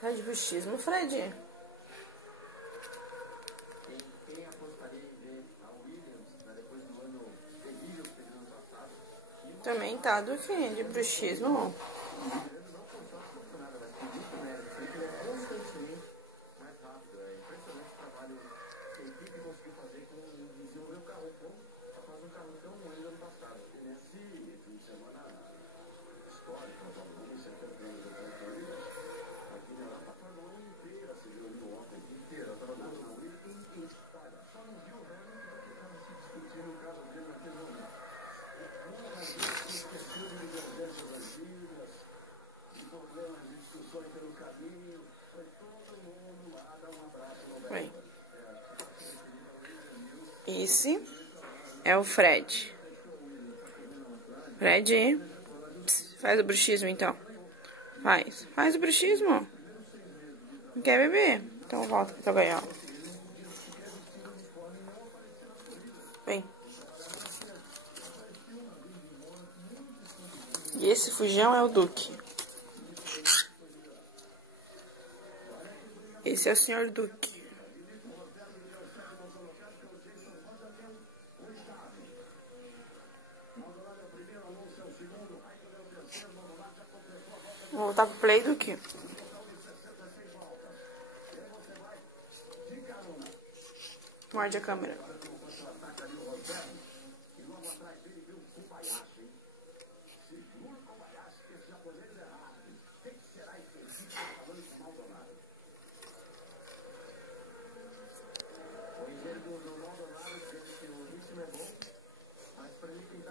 Tá de bruxismo, Fred? Quem apostaria em ver a Williams, né, depois do ano terrível que teve no ano passado? Também tá do que? De bruxismo. Não foi só afortunada, mas tem muito mérito. Ele é constantemente mais rápido. É impressionante o trabalho que a equipe conseguiu fazer com desenvolver o carro bom para fazer um carro tão ruim no ano passado. E nesse fim de semana histórico, nós vamos ser campeões da Williams. Aqui na Europa, a Fórmula 1 inteira se viu no ontem, inteira. Estava na Williams em Itália. Só não viu o Hamilton porque estava se discutindo o caso dele naquele momento. Esqueceu de divergências antigas, de problemas de discussões pelo caminho. Foi todo mundo lá dar um abraço no Bem, esse é o Fred. Fred, faz o bruxismo então. Faz o bruxismo. Não quer beber? Então volta pra gaiola. Vem. E esse fujão é o Duque. Esse é o senhor Duque. Vou voltar pro play, Duque. Morde a câmera.